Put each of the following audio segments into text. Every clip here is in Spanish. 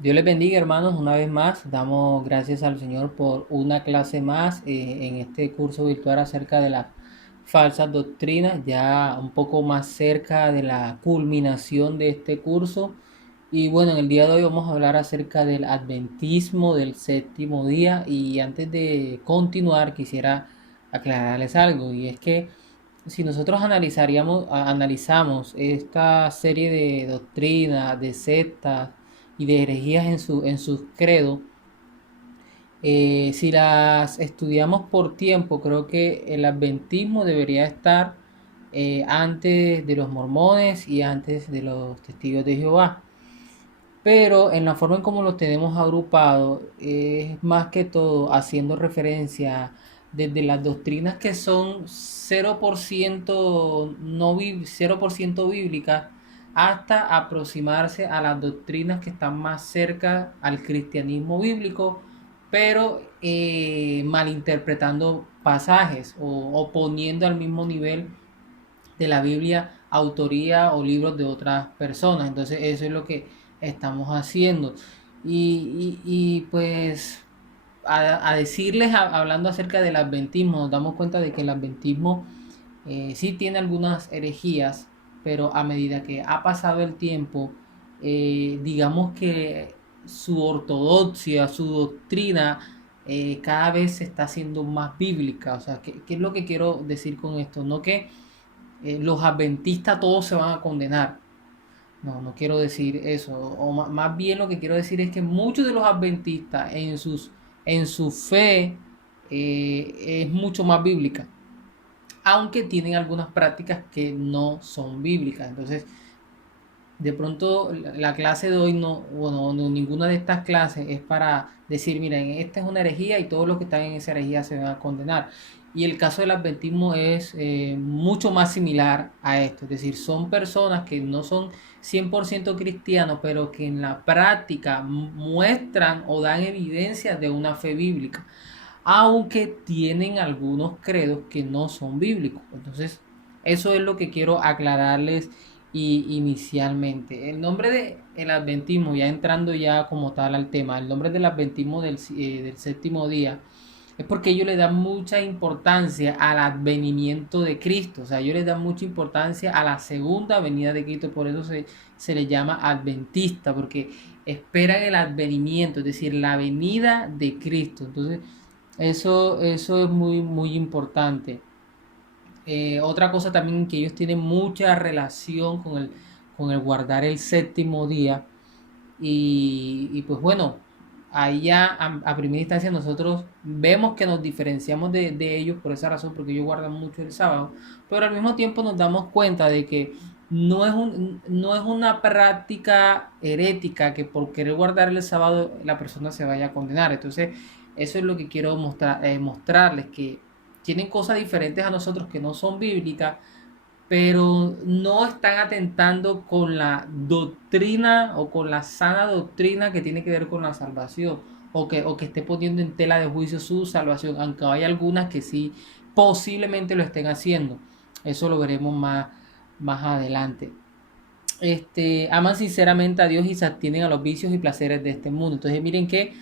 Dios les bendiga, hermanos, una vez más. Damos gracias al Señor por una clase más en este curso virtual acerca de las falsas doctrinas, ya un poco más cerca de la culminación de este curso. Y bueno, en el día de hoy vamos a hablar acerca del adventismo del séptimo día. Y antes de continuar, quisiera aclararles algo, y es que si nosotros analizamos esta serie de doctrinas, de sectas y de herejías en sus credos, si las estudiamos por tiempo, creo que el adventismo debería estar antes de los mormones y antes de los testigos de Jehová. Pero en la forma en cómo los tenemos agrupados, es más que todo haciendo referencia desde las doctrinas que son 0% no 0% bíblicas hasta aproximarse a las doctrinas que están más cerca al cristianismo bíblico, pero malinterpretando pasajes o poniendo al mismo nivel de la Biblia autoría o libros de otras personas. Entonces eso es lo que estamos haciendo. Pues a decirles, hablando acerca del adventismo, nos damos cuenta de que el adventismo sí tiene algunas herejías, pero a medida que ha pasado el tiempo, digamos que su ortodoxia, su doctrina, cada vez se está haciendo más bíblica. O sea, ¿qué es lo que quiero decir con esto? No que los adventistas todos se van a condenar. No, no quiero decir eso. O más bien lo que quiero decir es que muchos de los adventistas en su fe es mucho más bíblica, aunque tienen algunas prácticas que no son bíblicas. Entonces, de pronto la clase de hoy no, bueno, no, ninguna de estas clases es para decir, miren, esta es una herejía y todos los que están en esa herejía se van a condenar. Y el caso del adventismo es mucho más similar a esto, es decir, son personas que no son 100% cristianos, pero que en la práctica muestran o dan evidencia de una fe bíblica, aunque tienen algunos credos que no son bíblicos. Entonces, eso es lo que quiero aclararles inicialmente. El nombre de el adventismo, ya entrando ya como tal al tema, el nombre del adventismo del séptimo día, es porque ellos le dan mucha importancia al advenimiento de Cristo. O sea, ellos le dan mucha importancia a la segunda venida de Cristo. Por eso se le llama adventista, porque esperan el advenimiento, es decir, la venida de Cristo. Entonces, eso es muy, muy importante. Otra cosa también que ellos tienen mucha relación con el guardar el séptimo día. Pues bueno, ahí ya a primera instancia nosotros vemos que nos diferenciamos de ellos por esa razón, porque ellos guardan mucho el sábado, pero al mismo tiempo nos damos cuenta de que no es una práctica herética que por querer guardar el sábado la persona se vaya a condenar. Entonces, eso es lo que quiero mostrarles, que tienen cosas diferentes a nosotros que no son bíblicas, pero no están atentando con la doctrina o con la sana doctrina que tiene que ver con la salvación, o que esté poniendo en tela de juicio su salvación, aunque hay algunas que sí posiblemente lo estén haciendo. Eso lo veremos más adelante. Aman sinceramente a Dios y se abstienen a los vicios y placeres de este mundo. Entonces miren que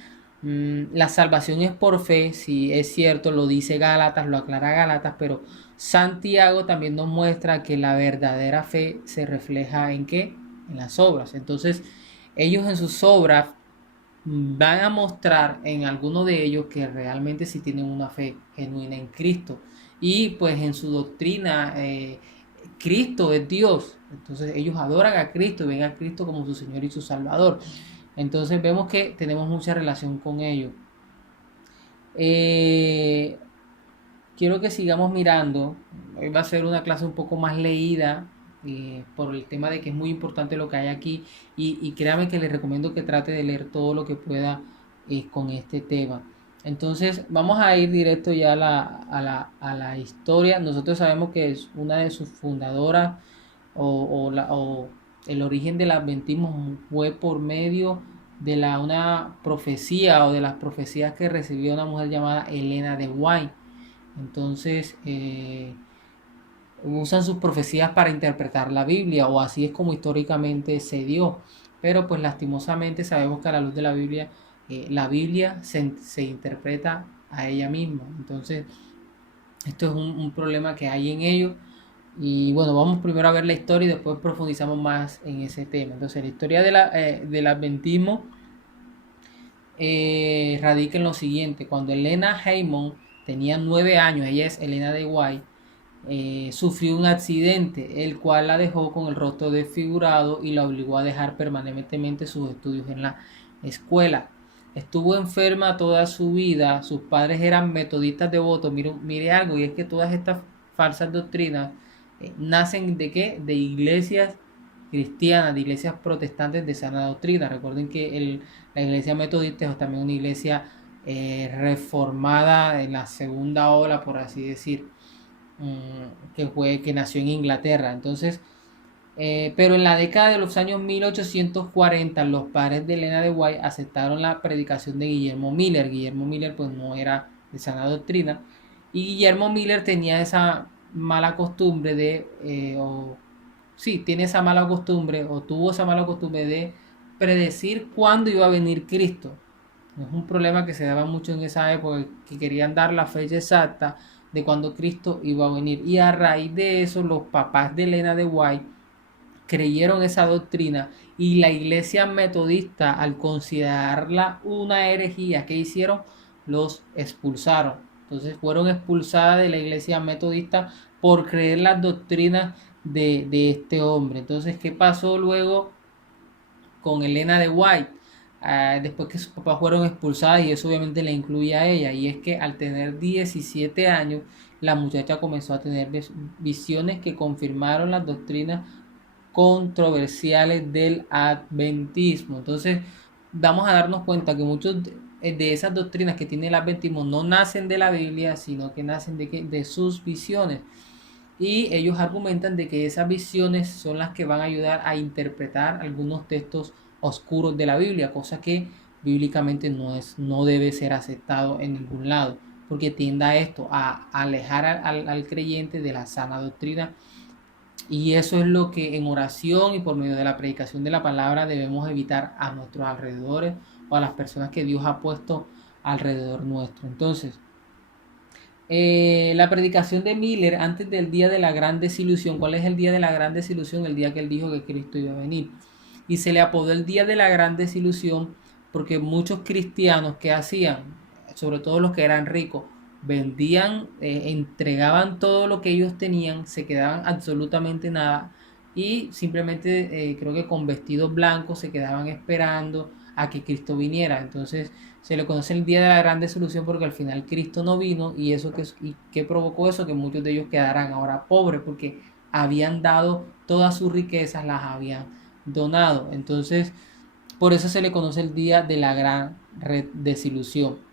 la salvación es por fe, si es cierto, lo dice Gálatas, lo aclara Gálatas, pero Santiago también nos muestra que la verdadera fe se refleja en qué, en las obras. Entonces ellos en sus obras van a mostrar en alguno de ellos que realmente sí tienen una fe genuina en Cristo. Y pues en su doctrina, Cristo es Dios. Entonces ellos adoran a Cristo y ven a Cristo como su Señor y su Salvador. Entonces vemos que tenemos mucha relación con ellos. Eh, Quiero que sigamos mirando. Hoy va a ser una clase un poco más leída por el tema de que es muy importante lo que hay aquí. Y créame que les recomiendo que trate de leer todo lo que pueda con este tema. Entonces vamos a ir directo ya a la historia. Nosotros sabemos que es una de sus fundadoras o el origen del adventismo fue por medio de una profecía o de las profecías que recibió una mujer llamada Elena de White. Entonces, usan sus profecías para interpretar la Biblia, o así es como históricamente se dio. pero pues lastimosamente sabemos que a la luz de la Biblia se interpreta a ella misma. Entonces, esto es un problema que hay en ello. Y bueno, vamos primero a ver la historia y después profundizamos más en ese tema. Entonces, la historia del adventismo radica en lo siguiente. Cuando Elena Haymon tenía 9 años, ella es Elena de White, sufrió un accidente, el cual la dejó con el rostro desfigurado y la obligó a dejar permanentemente sus estudios en la escuela. Estuvo enferma toda su vida, sus padres eran metodistas devotos. Mire algo, y es que todas estas falsas doctrinas nacen de qué? De iglesias cristianas, de iglesias protestantes de sana doctrina. Recuerden que la iglesia metodista es también una iglesia reformada en la segunda ola, por así decir, que nació en Inglaterra. Entonces, pero en la década de los años 1840, los padres de Elena de White aceptaron la predicación de Guillermo Miller. Guillermo Miller pues no era de sana doctrina, y Guillermo Miller tenía esa mala costumbre tiene esa mala costumbre, o tuvo esa mala costumbre de predecir cuándo iba a venir Cristo. Es un problema que se daba mucho en esa época, que querían dar la fecha exacta de cuando Cristo iba a venir. Y a raíz de eso, los papás de Elena de White creyeron esa doctrina, y la iglesia metodista, al considerarla una herejía, ¿qué hicieron? Los expulsaron. Entonces fueron expulsadas de la iglesia metodista por creer las doctrinas de este hombre. Entonces, ¿qué pasó luego con Elena de White? Después que sus papás fueron expulsadas, y eso obviamente la incluye a ella, y es que al tener 17 años, la muchacha comenzó a tener visiones que confirmaron las doctrinas controversiales del adventismo. Entonces, vamos a darnos cuenta que muchos de esas doctrinas que tiene el adventismo no nacen de la Biblia, sino que nacen de sus visiones. Y ellos argumentan de que esas visiones son las que van a ayudar a interpretar algunos textos oscuros de la Biblia, cosa que bíblicamente no debe ser aceptado en ningún lado, porque tiende a esto, a alejar al creyente de la sana doctrina. Y eso es lo que en oración y por medio de la predicación de la palabra debemos evitar a nuestros alrededores, o a las personas que Dios ha puesto alrededor nuestro. Entonces, la predicación de Miller antes del día de la gran desilusión. ¿Cuál es el día de la gran desilusión? El día que él dijo que Cristo iba a venir. Y se le apodó el día de la gran desilusión porque muchos cristianos que hacían, sobre todo los que eran ricos, vendían, entregaban todo lo que ellos tenían, se quedaban absolutamente nada, y simplemente creo que con vestidos blancos se quedaban esperando a que Cristo viniera. Entonces se le conoce el día de la gran desilusión porque al final Cristo no vino, y ¿qué provocó eso? Que muchos de ellos quedaran ahora pobres porque habían dado todas sus riquezas, las habían donado. Entonces, por eso se le conoce el día de la gran desilusión.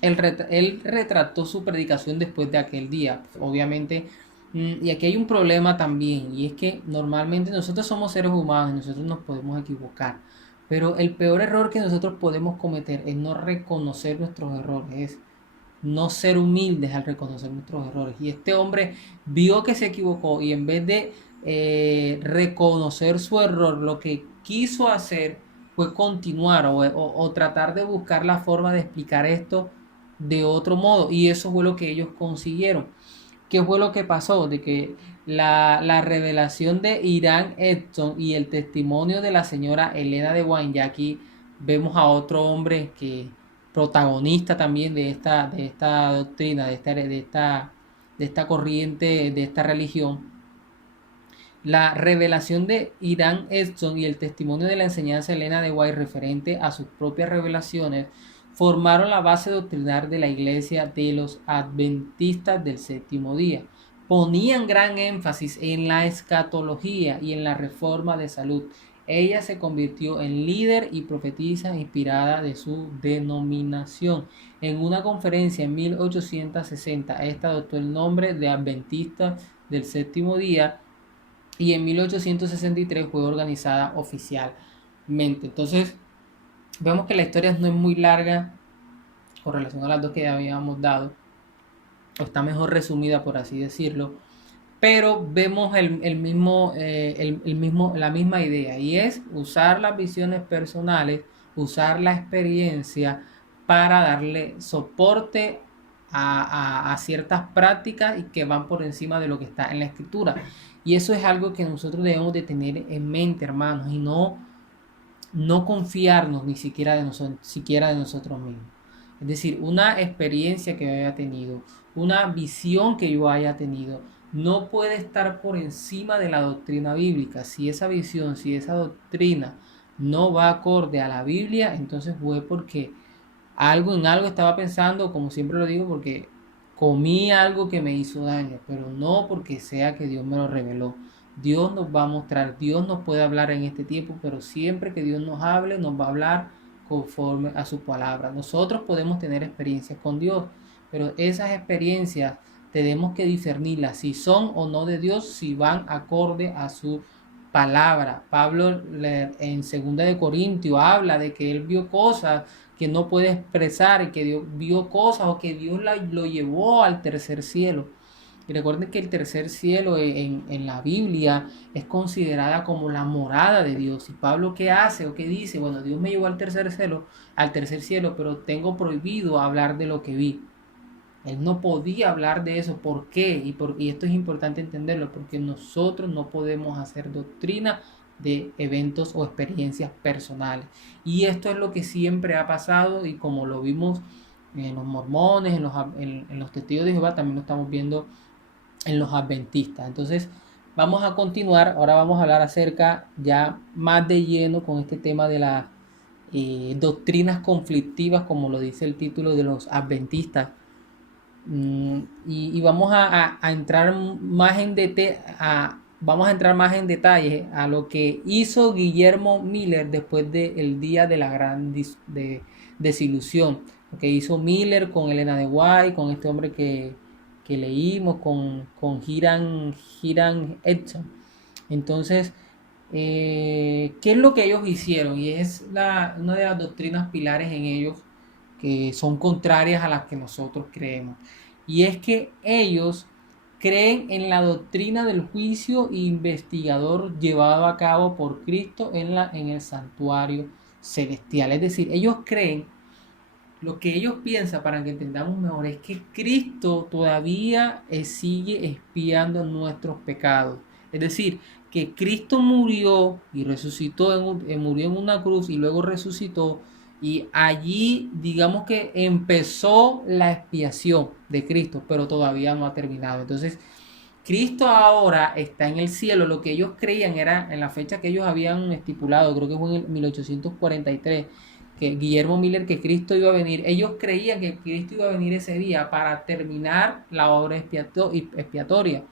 Él retrató su predicación después de aquel día, obviamente. Y aquí hay un problema también, y es que normalmente nosotros somos seres humanos y nosotros nos podemos equivocar, pero el peor error que nosotros podemos cometer es no reconocer nuestros errores, es no ser humildes al reconocer nuestros errores. Y este hombre vio que se equivocó, y en vez de reconocer su error, lo que quiso hacer fue continuar o tratar de buscar la forma de explicar esto de otro modo, y eso fue lo que ellos consiguieron. ¿Qué fue lo que pasó? De que la revelación de Irán Edson y el testimonio de la señora Elena de White, ya aquí vemos a otro hombre que protagonista también de esta doctrina, de esta corriente, de esta religión. La revelación de Irán Edson y el testimonio de la enseñanza de Elena de White referente a sus propias revelaciones formaron la base doctrinal de la iglesia de los adventistas del séptimo día. Ponían gran énfasis en la escatología y en la reforma de salud. Ella se convirtió en líder y profetisa inspirada de su denominación. En una conferencia en 1860, esta adoptó el nombre de Adventista del séptimo día, y en 1863 fue organizada oficialmente. Entonces, vemos que la historia no es muy larga con relación a las dos que ya habíamos dado, o está mejor resumida, por así decirlo. pero vemos la misma idea, y es usar las visiones personales, usar la experiencia para darle soporte a ciertas prácticas y que van por encima de lo que está en la escritura. Y eso es algo que nosotros debemos de tener en mente, hermanos, y no confiarnos ni siquiera de nosotros mismos. Es decir, una experiencia que yo haya tenido, una visión que yo haya tenido, no puede estar por encima de la doctrina bíblica. Si esa visión, si esa doctrina no va acorde a la Biblia, entonces fue porque en algo estaba pensando, como siempre lo digo, porque comí algo que me hizo daño, pero no porque sea que Dios me lo reveló. Dios nos va a mostrar, Dios nos puede hablar en este tiempo, pero siempre que Dios nos hable, nos va a hablar conforme a su palabra. Nosotros podemos tener experiencias con Dios, pero esas experiencias tenemos que discernirlas si son o no de Dios, si van acorde a su palabra. Pablo en 2 de Corintios habla de que él vio cosas que no puede expresar y que Dios vio cosas o que Dios lo llevó al tercer cielo. Y recuerden que el tercer cielo en la Biblia es considerada como la morada de Dios. ¿Y Pablo qué hace o qué dice? Bueno, Dios me llevó al tercer cielo, pero tengo prohibido hablar de lo que vi. Él no podía hablar de eso. ¿Por qué? Y esto es importante entenderlo, porque nosotros no podemos hacer doctrina de eventos o experiencias personales. Y esto es lo que siempre ha pasado, y como lo vimos en los mormones, en los testigos de Jehová, también lo estamos viendo en los adventistas. Entonces, vamos a continuar. Ahora vamos a hablar acerca ya más de lleno con este tema de las doctrinas conflictivas, como lo dice el título de los adventistas. Y vamos a entrar más vamos a entrar más en detalle a lo que hizo Guillermo Miller después del día de la gran desilusión. Lo que hizo Miller con Elena de White, con este hombre que leímos, con Hiram Edson. Entonces, ¿qué es lo que ellos hicieron? Y es una de las doctrinas pilares en ellos que son contrarias a las que nosotros creemos. Y es que ellos creen en la doctrina del juicio investigador llevado a cabo por Cristo en el santuario celestial. Es decir, ellos creen, lo que ellos piensan, para que entendamos mejor, es que Cristo todavía sigue expiando nuestros pecados. Es decir, que Cristo murió y resucitó, murió en una cruz y luego resucitó, y allí digamos que empezó la expiación de Cristo, pero todavía no ha terminado. Entonces, Cristo ahora está en el cielo. Lo que ellos creían era en la fecha que ellos habían estipulado, creo que fue en el 1843, que Guillermo Miller, que Cristo iba a venir. Ellos creían que Cristo iba a venir ese día para terminar la obra expiatoria.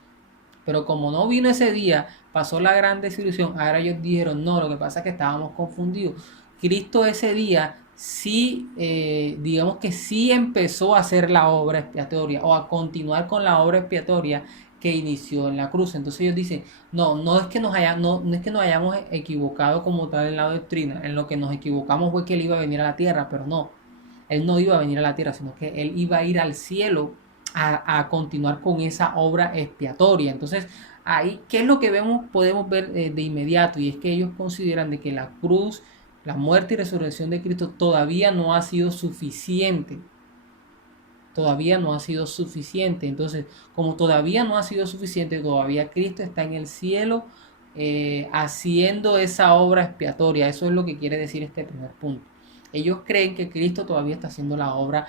Pero como no vino ese día, pasó la gran desilusión. Ahora ellos dijeron, no, lo que pasa es que estábamos confundidos. Cristo ese día sí, digamos que sí empezó a hacer la obra expiatoria o a continuar con la obra expiatoria que inició en la cruz. Entonces ellos dicen, no es que no es que nos hayamos equivocado como tal en la doctrina. En lo que nos equivocamos fue que él iba a venir a la tierra, pero no. Él no iba a venir a la tierra, sino que él iba a ir al cielo a continuar con esa obra expiatoria. Entonces, ahí, ¿qué es lo que podemos ver de inmediato? Y es que ellos consideran de que la cruz, la muerte y resurrección de Cristo todavía no ha sido suficiente. Todavía no ha sido suficiente. Entonces, como todavía no ha sido suficiente, todavía Cristo está en el cielo haciendo esa obra expiatoria. Eso es lo que quiere decir este primer punto. Ellos creen que Cristo todavía está haciendo la obra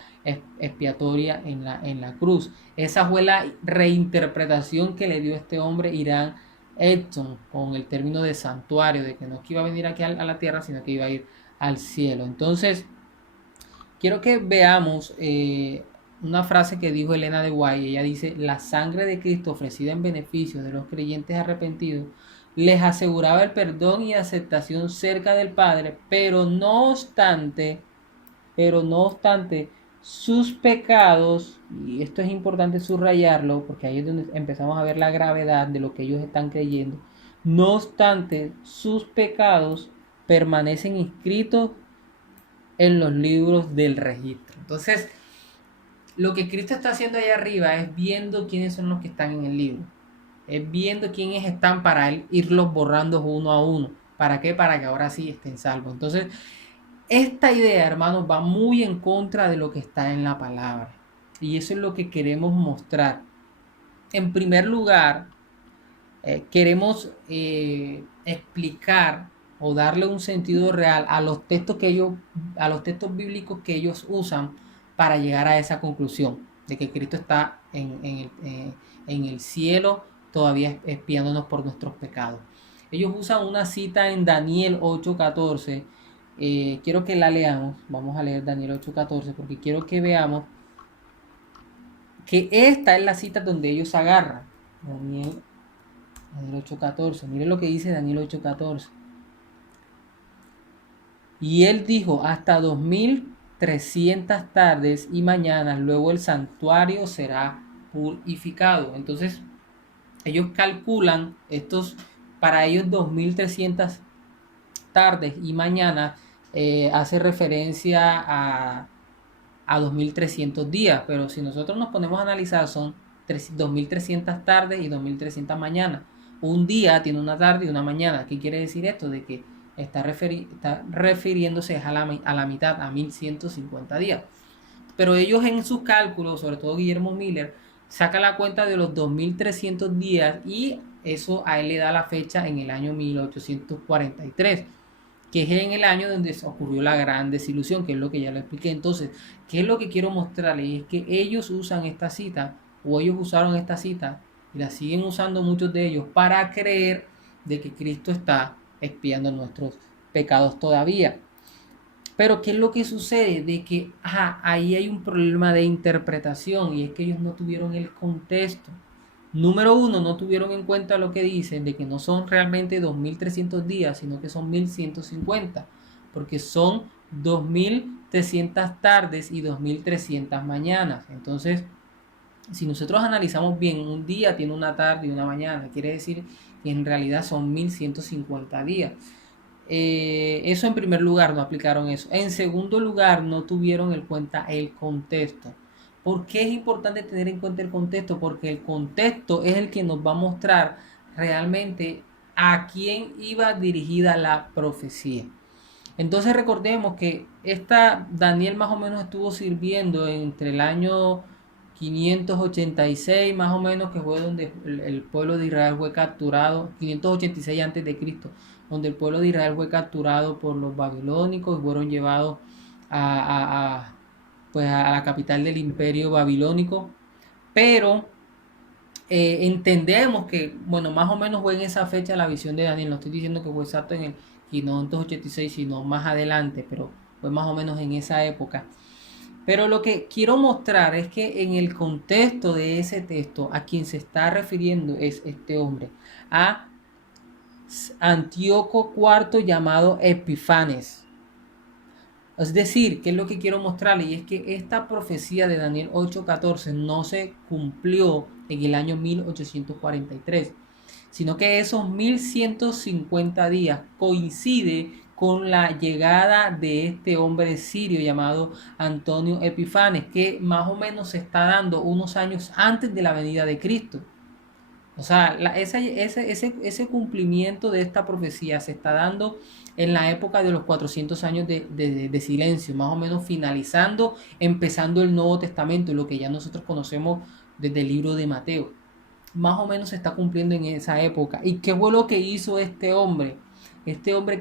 expiatoria en la cruz. Esa fue la reinterpretación que le dio este hombre Hiram Edson con el término de santuario, de que no es que iba a venir aquí a la tierra, sino que iba a ir al cielo. Entonces, quiero que veamos una frase que dijo Elena de White. Ella dice: la sangre de Cristo ofrecida en beneficio de los creyentes arrepentidos les aseguraba el perdón y aceptación cerca del Padre, pero no obstante, sus pecados, y esto es importante subrayarlo, porque ahí es donde empezamos a ver la gravedad de lo que ellos están creyendo, no obstante, sus pecados permanecen inscritos en los libros del registro. Entonces, lo que Cristo está haciendo allá arriba es viendo quiénes son los que están en el libro. es viendo quiénes están para él irlos borrando uno a uno. ¿Para qué? Para que ahora sí estén salvos. Entonces, esta idea, hermanos, va muy en contra de lo que está en la palabra. Y eso es lo que queremos mostrar. En primer lugar, queremos explicar o darle un sentido real a los textos a los textos bíblicos que ellos usan para llegar a esa conclusión de que Cristo está en el cielo todavía expiándonos por nuestros pecados. Ellos usan una cita en Daniel 8:14. Quiero que la leamos. Vamos a leer Daniel 8:14 porque quiero que veamos que esta es la cita donde ellos agarran. Daniel 8:14. Mire lo que dice Daniel 8:14. Y él dijo, hasta 2300 tardes y mañanas, luego el santuario será purificado. Entonces, ellos calculan para ellos 2300 tardes y mañanas hace referencia a 2300 días. Pero si nosotros nos ponemos a analizar, son 2300 tardes y 2300 mañanas. Un día tiene una tarde y una mañana. ¿Qué quiere decir esto? De que está refiriéndose a la mitad, a 1150 días. Pero ellos en sus cálculos, sobre todo Guillermo Miller, saca la cuenta de los 2300 días y eso a él le da la fecha en el año 1843, que es en el año donde ocurrió la gran desilusión, que es lo que ya le expliqué. Entonces, ¿qué es lo que quiero mostrarles? Es que ellos usan esta cita, o ellos usaron esta cita, y la siguen usando muchos de ellos, para creer de que Cristo está expiando nuestros pecados todavía. Pero ¿qué es lo que sucede? De que ahí hay un problema de interpretación, y es que ellos no tuvieron el contexto. Número uno, no tuvieron en cuenta lo que dicen de que no son realmente 2300 días, sino que son 1150, porque son 2300 tardes y 2300 mañanas. Entonces, si nosotros analizamos bien, un día tiene una tarde y una mañana, quiere decir que en realidad son 1150 días. Eso en primer lugar, no aplicaron eso. En segundo lugar, no tuvieron en cuenta el contexto. ¿Por qué es importante tener en cuenta el contexto? Porque el contexto es el que nos va a mostrar realmente a quién iba dirigida la profecía. Entonces recordemos que Daniel más o menos estuvo sirviendo entre el año 586 más o menos, que fue donde el pueblo de Israel fue capturado, 586 antes de Cristo, donde el pueblo de Israel fue capturado por los babilónicos y fueron llevados pues a la capital del imperio babilónico. Pero entendemos que, bueno, más o menos fue en esa fecha la visión de Daniel. No estoy diciendo que fue exacto en el 586, sino más adelante, pero fue más o menos en esa época. Pero lo que quiero mostrar es que en el contexto de ese texto, a quien se está refiriendo es este hombre, a Antíoco IV, llamado Epifanes. Es decir, ¿qué es lo que quiero mostrarle? Y es que esta profecía de Daniel 8:14 no se cumplió en el año 1843, sino que esos 1150 días coincide con la llegada de este hombre sirio llamado Antonio Epifanes, que más o menos se está dando unos años antes de la venida de Cristo. O sea, ese cumplimiento de esta profecía se está dando en la época de los 400 años de silencio, más o menos finalizando, empezando el Nuevo Testamento, lo que ya nosotros conocemos desde el libro de Mateo. Más o menos se está cumpliendo en esa época. ¿Y qué fue lo que hizo este hombre? Este hombre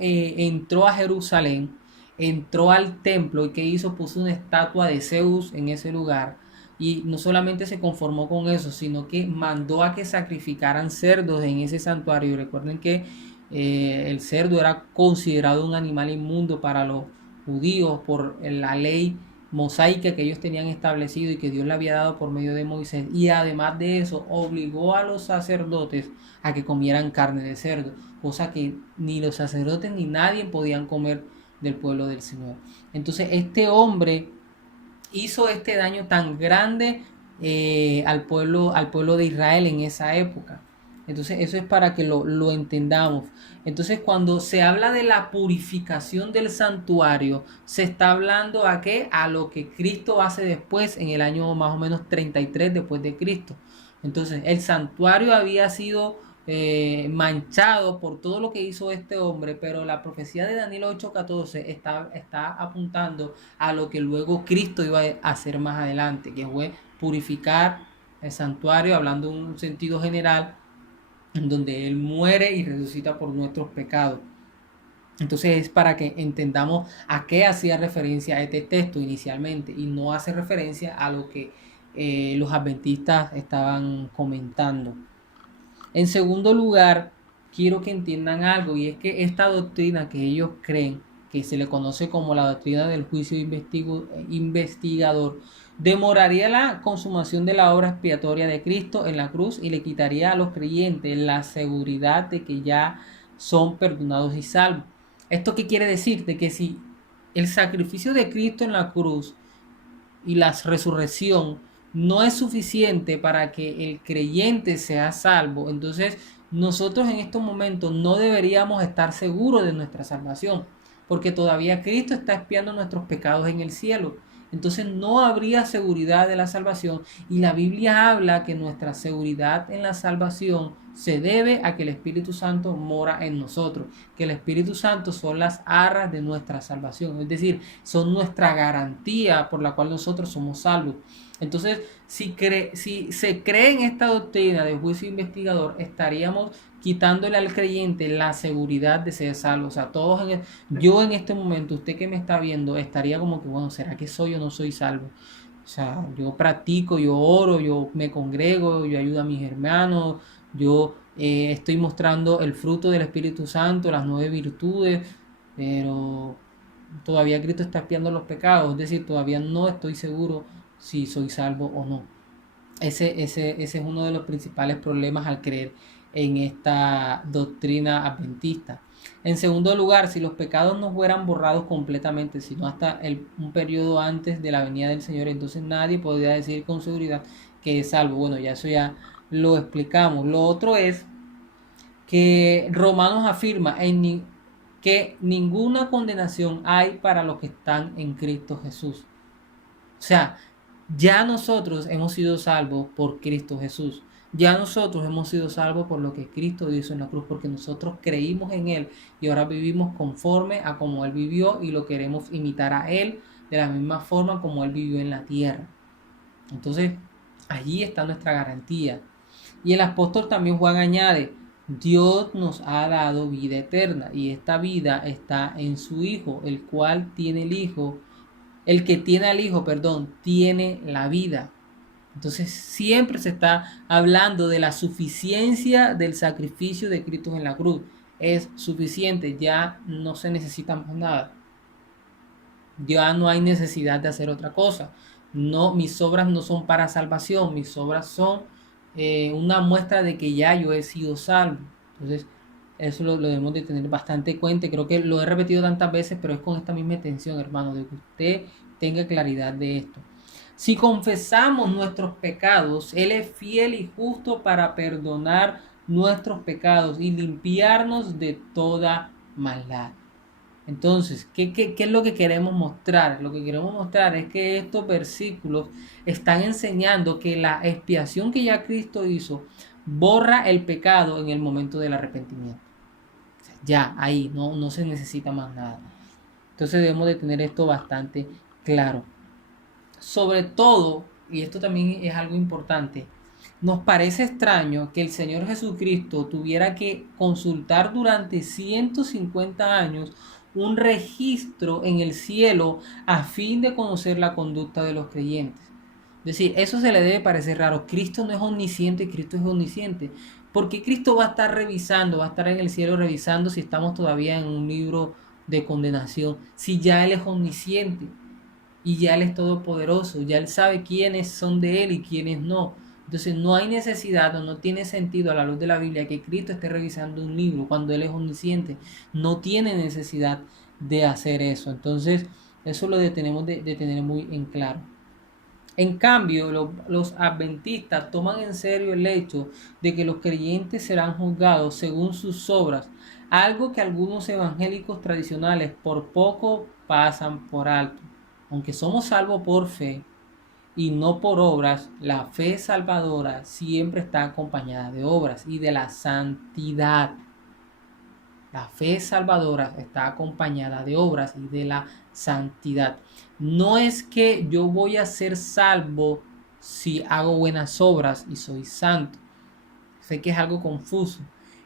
entró a Jerusalén, entró al templo, y ¿qué hizo? Puso una estatua de Zeus en ese lugar. Y no solamente se conformó con eso, sino que mandó a que sacrificaran cerdos en ese santuario. Y recuerden que el cerdo era considerado un animal inmundo para los judíos por la ley mosaica que ellos tenían establecido y que Dios le había dado por medio de Moisés. Y además de eso, obligó a los sacerdotes a que comieran carne de cerdo, cosa que ni los sacerdotes ni nadie podían comer del pueblo del Señor. Entonces este hombre hizo este daño tan grande al pueblo de Israel en esa época. Entonces eso es para que lo entendamos. Entonces cuando se habla de la purificación del santuario, se está hablando a qué? A lo que Cristo hace después, en el año más o menos 33 después de Cristo. Entonces el santuario había sido manchado por todo lo que hizo este hombre, pero la profecía de Daniel 8:14 está apuntando a lo que luego Cristo iba a hacer más adelante, que fue purificar el santuario, hablando en un sentido general, en donde Él muere y resucita por nuestros pecados. Entonces es para que entendamos a qué hacía referencia este texto inicialmente y no hace referencia a lo que los adventistas estaban comentando. En segundo lugar, quiero que entiendan algo, y es que esta doctrina que ellos creen, que se le conoce como la doctrina del juicio investigador, demoraría la consumación de la obra expiatoria de Cristo en la cruz y le quitaría a los creyentes la seguridad de que ya son perdonados y salvos. ¿Esto qué quiere decir? De que si el sacrificio de Cristo en la cruz y la resurrección no es suficiente para que el creyente sea salvo, entonces nosotros en estos momentos no deberíamos estar seguros de nuestra salvación, porque todavía Cristo está expiando nuestros pecados en el cielo. Entonces no habría seguridad de la salvación, y la Biblia habla que nuestra seguridad en la salvación se debe a que el Espíritu Santo mora en nosotros, que el Espíritu Santo son las arras de nuestra salvación, es decir, son nuestra garantía por la cual nosotros somos salvos. Entonces, si se cree en esta doctrina de juicio investigador, estaríamos quitándole al creyente la seguridad de ser salvo. O sea, yo en este momento, usted que me está viendo, estaría como que, bueno, ¿será que soy o no soy salvo? O sea, yo practico, yo oro, yo me congrego, yo ayudo a mis hermanos, yo estoy mostrando el fruto del Espíritu Santo, las 9 virtudes, pero todavía Cristo está expiando los pecados, es decir, todavía no estoy seguro si soy salvo o no. Ese es uno de los principales problemas al creer en esta doctrina adventista. En segundo lugar, si los pecados no fueran borrados completamente, sino hasta un periodo antes de la venida del Señor, entonces nadie podría decir con seguridad que es salvo. Bueno, ya eso ya lo explicamos. Lo otro es que Romanos afirma que ninguna condenación hay para los que están en Cristo Jesús. O sea, ya nosotros hemos sido salvos por Cristo Jesús. Ya nosotros hemos sido salvos por lo que Cristo hizo en la cruz, porque nosotros creímos en Él y ahora vivimos conforme a como Él vivió y lo queremos imitar a Él de la misma forma como Él vivió en la tierra. Entonces, allí está nuestra garantía. Y el apóstol también Juan añade, Dios nos ha dado vida eterna y esta vida está en su Hijo, el cual tiene el que tiene al Hijo, perdón, tiene la vida. Entonces siempre se está hablando de la suficiencia del sacrificio de Cristo en la cruz. Es suficiente, ya no se necesita más nada. Ya no hay necesidad de hacer otra cosa. No, mis obras no son para salvación, mis obras son una muestra de que ya yo he sido salvo. Entonces, eso lo debemos de tener bastante en cuenta. Creo que lo he repetido tantas veces, pero es con esta misma intención, hermano, de que usted tenga claridad de esto. Si confesamos nuestros pecados, Él es fiel y justo para perdonar nuestros pecados y limpiarnos de toda maldad. Entonces, ¿qué es lo que queremos mostrar? Lo que queremos mostrar es que estos versículos están enseñando que la expiación que ya Cristo hizo borra el pecado en el momento del arrepentimiento. O sea, ya, ahí, no se necesita más nada. Entonces debemos de tener esto bastante claro. Sobre todo, y esto también es algo importante, nos parece extraño que el Señor Jesucristo tuviera que consultar durante 150 años un registro en el cielo a fin de conocer la conducta de los creyentes. Es decir, eso se le debe parecer raro. Cristo no es omnisciente, Cristo es omnisciente. Porque Cristo va a estar revisando, va a estar en el cielo revisando si estamos todavía en un libro de condenación, si ya Él es omnisciente y ya Él es todopoderoso, ya Él sabe quiénes son de Él y quiénes no. Entonces no hay necesidad o no tiene sentido a la luz de la Biblia que Cristo esté revisando un libro cuando Él es omnisciente. No tiene necesidad de hacer eso. Entonces eso lo tenemos de tener muy en claro. En cambio, los adventistas toman en serio el hecho de que los creyentes serán juzgados según sus obras, algo que algunos evangélicos tradicionales por poco pasan por alto. Aunque somos salvos por fe y no por obras, la fe salvadora siempre está acompañada de obras y de la santidad. La fe salvadora está acompañada de obras y de la santidad. No es que yo voy a ser salvo si hago buenas obras y soy santo. Sé que es algo confuso.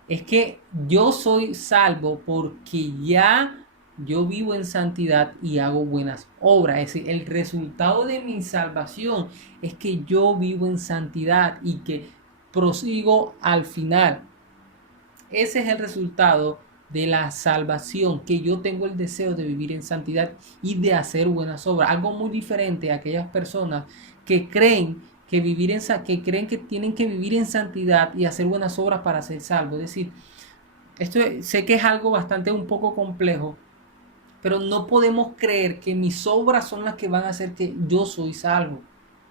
Es que yo soy salvo porque ya yo vivo en santidad y hago buenas obras. Es decir, el resultado de mi salvación es que yo vivo en santidad y que prosigo al final. Ese es el resultado de la salvación, que yo tengo el deseo de vivir en santidad y de hacer buenas obras. Algo muy diferente a aquellas personas que creen que creen que tienen que vivir en santidad y hacer buenas obras para ser salvos. Es decir, sé que es algo bastante un poco complejo, pero no podemos creer que mis obras son las que van a hacer que yo soy salvo,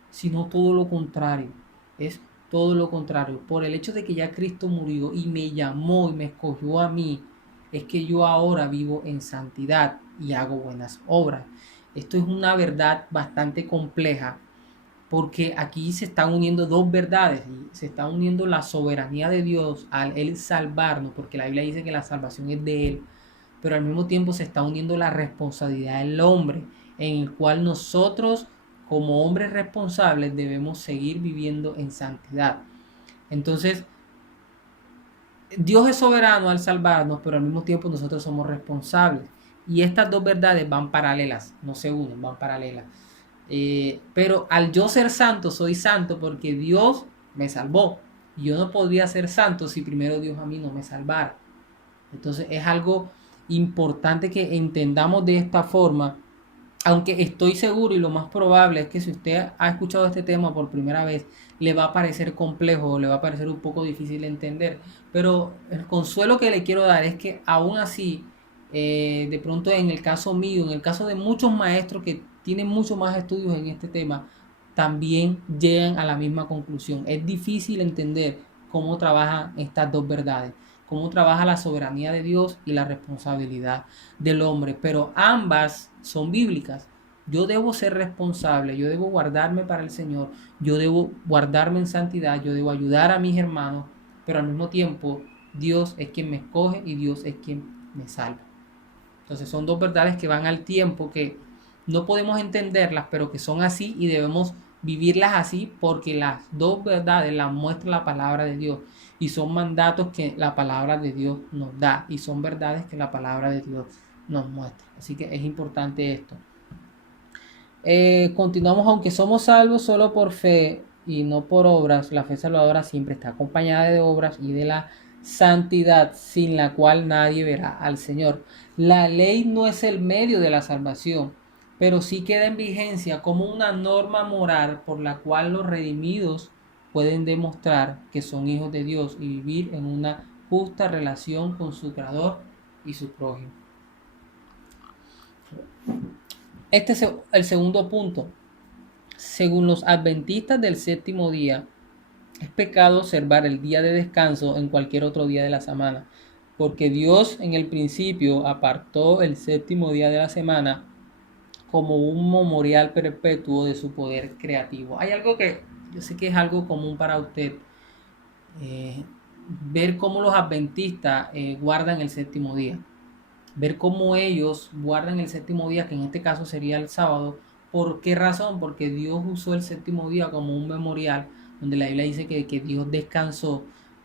sino todo lo contrario. Es todo lo contrario. Por el hecho de que ya Cristo murió y me llamó y me escogió a mí, es que yo ahora vivo en santidad y hago buenas obras. Esto es una verdad bastante compleja porque aquí se están uniendo dos verdades y se está uniendo la soberanía de Dios al Él salvarnos, porque la Biblia dice que la salvación es de Él, pero al mismo tiempo se está uniendo la responsabilidad del hombre, en el cual nosotros como hombres responsables debemos seguir viviendo en santidad. Entonces, Dios es soberano al salvarnos, pero al mismo tiempo nosotros somos responsables. Y estas dos verdades van paralelas, no se unen, van paralelas. Pero al yo ser santo, soy santo porque Dios me salvó. Y yo no podría ser santo si primero Dios a mí no me salvara. Entonces es algo importante que entendamos de esta forma, aunque estoy seguro y lo más probable es que si usted ha escuchado este tema por primera vez, le va a parecer complejo, le va a parecer un poco difícil de entender, pero el consuelo que le quiero dar es que aún así, de pronto en el caso mío, en el caso de muchos maestros que tienen mucho más estudios en este tema, también llegan a la misma conclusión. Es difícil entender cómo trabajan estas dos verdades, cómo trabaja la soberanía de Dios y la responsabilidad del hombre, pero ambas son bíblicas. Yo debo ser responsable, yo debo guardarme para el Señor, yo debo guardarme en santidad, yo debo ayudar a mis hermanos, pero al mismo tiempo Dios es quien me escoge y Dios es quien me salva. Entonces son dos verdades que van al tiempo, que no podemos entenderlas, pero que son así y debemos vivirlas así porque las dos verdades las muestra la palabra de Dios y son mandatos que la palabra de Dios nos da y son verdades que la palabra de Dios nos muestra. Así que es importante esto. Continuamos, aunque somos salvos solo por fe y no por obras, la fe salvadora siempre está acompañada de obras y de la santidad sin la cual nadie verá al Señor. La ley no es el medio de la salvación, pero sí queda en vigencia como una norma moral por la cual los redimidos pueden demostrar que son hijos de Dios y vivir en una justa relación con su Creador y su prójimo. Este es el segundo punto. Según los adventistas del séptimo día, es pecado observar el día de descanso en cualquier otro día de la semana, porque Dios en el principio apartó el séptimo día de la semana como un memorial perpetuo de su poder creativo. Hay algo que yo sé que es algo común para usted, eh, ver cómo los adventistas guardan el séptimo día, ver cómo ellos guardan el séptimo día, que en este caso sería el sábado. ¿Por qué razón? Porque Dios usó el séptimo día como un memorial, donde la Biblia dice que Dios descansó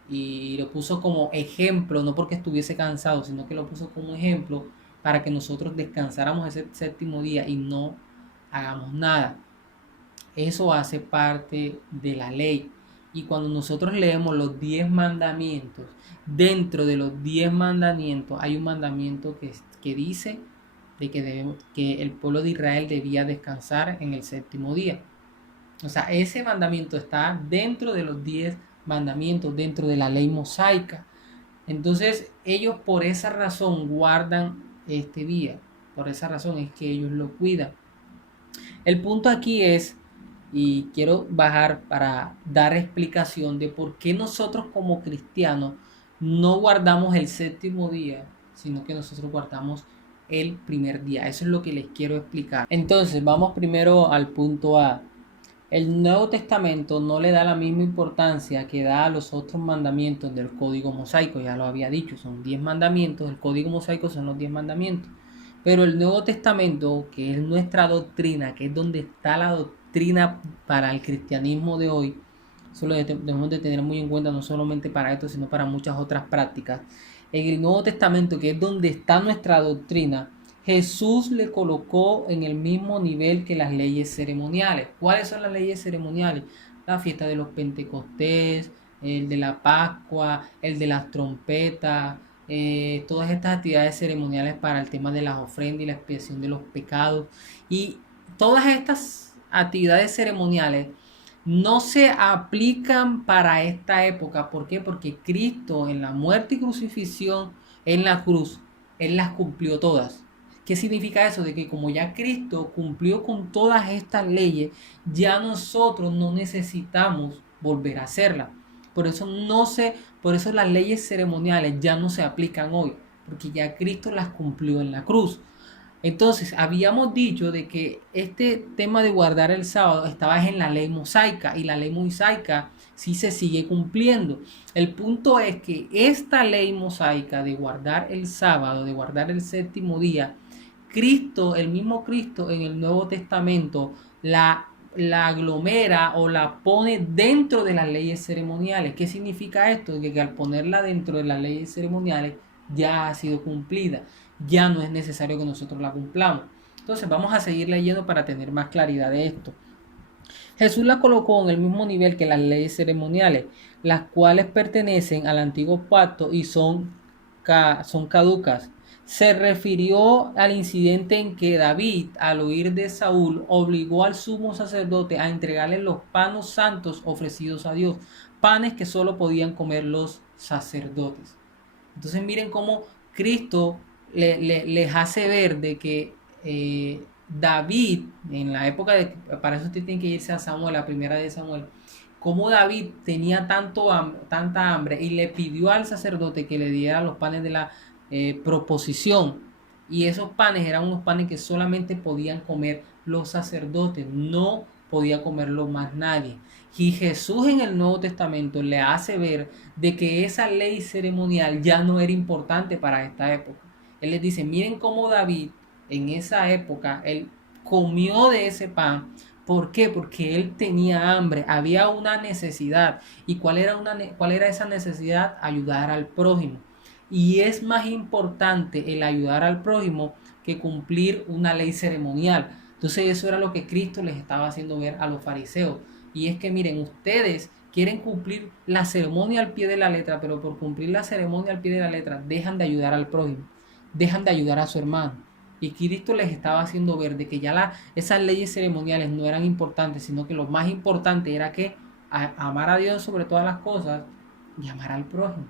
y lo puso como ejemplo, no porque estuviese cansado, sino que lo puso como ejemplo para que nosotros descansáramos ese séptimo día y no hagamos nada. Eso hace parte de la ley. Y cuando nosotros leemos los 10 mandamientos, dentro de los 10 mandamientos hay un mandamiento que dice de que el pueblo de Israel debía descansar en el séptimo día. O sea, ese mandamiento está dentro de los 10 mandamientos, dentro de la ley mosaica. Entonces, ellos por esa razón guardan este día. Por esa razón es que ellos lo cuidan. El punto aquí es y quiero bajar para dar explicación de por qué nosotros como cristianos no guardamos el séptimo día, sino que nosotros guardamos el primer día. Eso es lo que les quiero explicar. Entonces, vamos primero al punto A. El Nuevo Testamento no le da la misma importancia que da a los otros mandamientos del Código Mosaico, ya lo había dicho, son 10 mandamientos, el Código Mosaico son los 10 mandamientos. Pero el Nuevo Testamento, que es nuestra doctrina, que es donde está la doctrina para el cristianismo de hoy, eso lo debemos de tener muy en cuenta, no solamente para esto, sino para muchas otras prácticas. En el Nuevo Testamento, que es donde está nuestra doctrina, Jesús le colocó en el mismo nivel que las leyes ceremoniales. ¿Cuáles son las leyes ceremoniales? La fiesta de los Pentecostés, el de la Pascua, el de las trompetas, todas estas actividades ceremoniales para el tema de las ofrendas y la expiación de los pecados. Y todas estas actividades ceremoniales no se aplican para esta época. ¿Por qué? Porque Cristo en la muerte y crucifixión en la cruz, Él las cumplió todas. ¿Qué significa eso? De que como ya Cristo cumplió con todas estas leyes, ya nosotros no necesitamos volver a hacerlas. Por eso por eso las leyes ceremoniales ya no se aplican hoy, porque ya Cristo las cumplió en la cruz. Entonces, habíamos dicho de que este tema de guardar el sábado estaba en la ley mosaica y la ley mosaica sí se sigue cumpliendo. El punto es que esta ley mosaica de guardar el sábado, de guardar el séptimo día, Cristo, el mismo Cristo en el Nuevo Testamento, la aglomera o la pone dentro de las leyes ceremoniales. ¿Qué significa esto? Que al ponerla dentro de las leyes ceremoniales ya ha sido cumplida, ya no es necesario que nosotros la cumplamos. Entonces vamos a seguir leyendo para tener más claridad de esto. Jesús la colocó en el mismo nivel que las leyes ceremoniales, las cuales pertenecen al antiguo pacto y son caducas. Se refirió al incidente en que David, al oír de Saúl, obligó al sumo sacerdote a entregarle los panes santos ofrecidos a Dios, panes que solo podían comer los sacerdotes. Entonces miren cómo Cristo les hace ver de que David, en la época de, para eso usted tiene que irse a Samuel, la primera de Samuel, como David tenía tanta hambre y le pidió al sacerdote que le diera los panes de la proposición. Y esos panes eran unos panes que solamente podían comer los sacerdotes, no podía comerlo más nadie. Y Jesús en el Nuevo Testamento le hace ver de que esa ley ceremonial ya no era importante para esta época. Él les dice, miren cómo David en esa época, él comió de ese pan. ¿Por qué? Porque él tenía hambre, había una necesidad. ¿Y cuál era esa necesidad? Ayudar al prójimo. Y es más importante el ayudar al prójimo que cumplir una ley ceremonial. Entonces eso era lo que Cristo les estaba haciendo ver a los fariseos. Y es que miren, ustedes quieren cumplir la ceremonia al pie de la letra, pero por cumplir la ceremonia al pie de la letra dejan de ayudar al prójimo, dejan de ayudar a su hermano. Y Cristo les estaba haciendo ver de que ya esas leyes ceremoniales no eran importantes, sino que lo más importante era que amar a Dios sobre todas las cosas y amar al prójimo.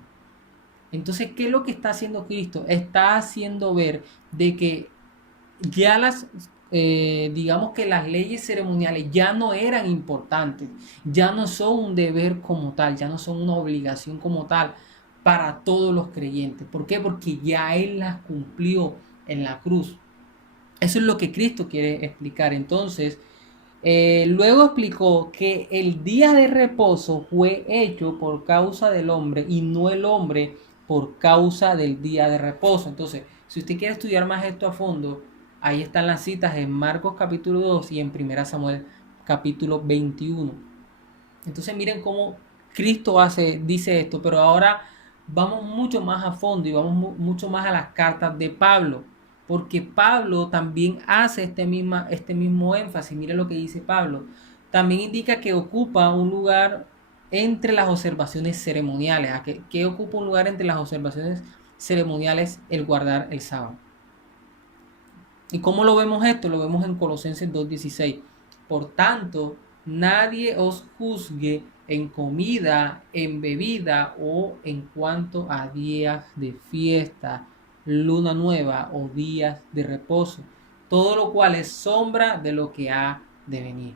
Entonces, ¿qué es lo que está haciendo Cristo? Está haciendo ver de que ya digamos que las leyes ceremoniales ya no eran importantes, ya no son un deber como tal, ya no son una obligación como tal para todos los creyentes. ¿Por qué? Porque ya Él las cumplió en la cruz. Eso es lo que Cristo quiere explicar. Entonces, luego explicó que el día de reposo fue hecho por causa del hombre y no el hombre por causa del día de reposo. Entonces, si usted quiere estudiar más esto a fondo, ahí están las citas en Marcos capítulo 2 y en 1 Samuel capítulo 21. Entonces miren cómo Cristo dice esto, pero ahora vamos mucho más a fondo y vamos mucho más a las cartas de Pablo, porque Pablo también hace este mismo énfasis. Mire lo que dice Pablo. También indica que ocupa un lugar entre las observaciones ceremoniales. ¿Qué ocupa un lugar entre las observaciones ceremoniales? El guardar el sábado. ¿Y cómo lo vemos esto? Lo vemos en Colosenses 2:16. Por tanto, nadie os juzgue en comida, en bebida o en cuanto a días de fiesta, luna nueva o días de reposo, todo lo cual es sombra de lo que ha de venir.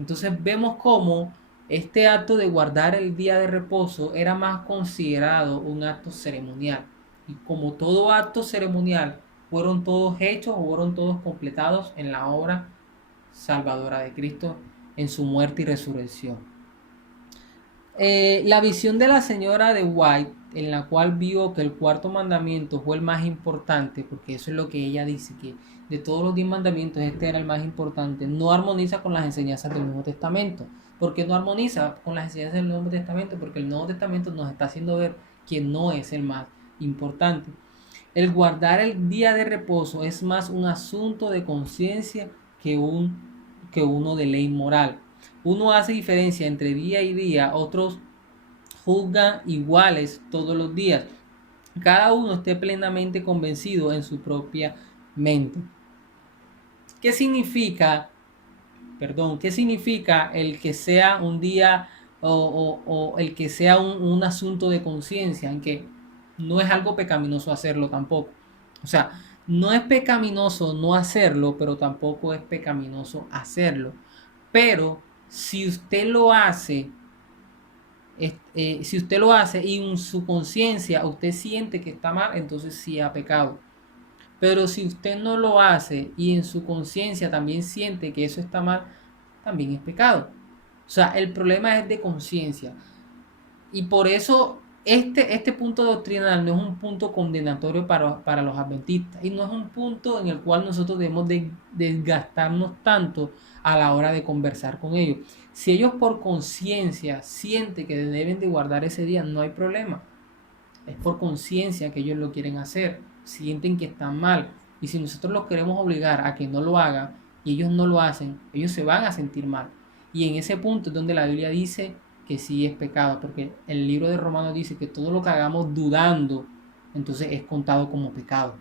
Entonces vemos cómo este acto de guardar el día de reposo era más considerado un acto ceremonial. Y como todo acto ceremonial, fueron todos hechos o fueron todos completados en la obra salvadora de Cristo en su muerte y resurrección. La visión de la señora de White, en la cual vio que el cuarto mandamiento fue el más importante, porque eso es lo que ella dice, que de todos los 10 mandamientos este era el más importante, no armoniza con las enseñanzas del Nuevo Testamento. ¿Por qué no armoniza con las enseñanzas del Nuevo Testamento? Porque el Nuevo Testamento nos está haciendo ver que no es el más importante. El guardar el día de reposo es más un asunto de conciencia que uno de ley moral. Uno hace diferencia entre día y día, otros juzgan iguales todos los días. Cada uno esté plenamente convencido en su propia mente. ¿Qué significa, qué significa el que sea un día o el que sea un asunto de conciencia, en que no es algo pecaminoso hacerlo tampoco? O sea, no es pecaminoso no hacerlo, pero tampoco es pecaminoso hacerlo. Pero si usted lo hace, si usted lo hace y en su conciencia usted siente que está mal, entonces sí ha pecado. Pero si usted no lo hace y en su conciencia también siente que eso está mal, también es pecado. O sea, el problema es de conciencia. Y por eso este punto doctrinal no es un punto condenatorio para los adventistas. Y no es un punto en el cual nosotros debemos de desgastarnos tanto a la hora de conversar con ellos. Si ellos por conciencia sienten que deben de guardar ese día, no hay problema. Es por conciencia que ellos lo quieren hacer. Sienten que están mal. Y si nosotros los queremos obligar a que no lo hagan y ellos no lo hacen, ellos se van a sentir mal. Y en ese punto es donde la Biblia dice que sí es pecado, porque el libro de Romanos dice que todo lo que hagamos dudando, entonces es contado como pecado.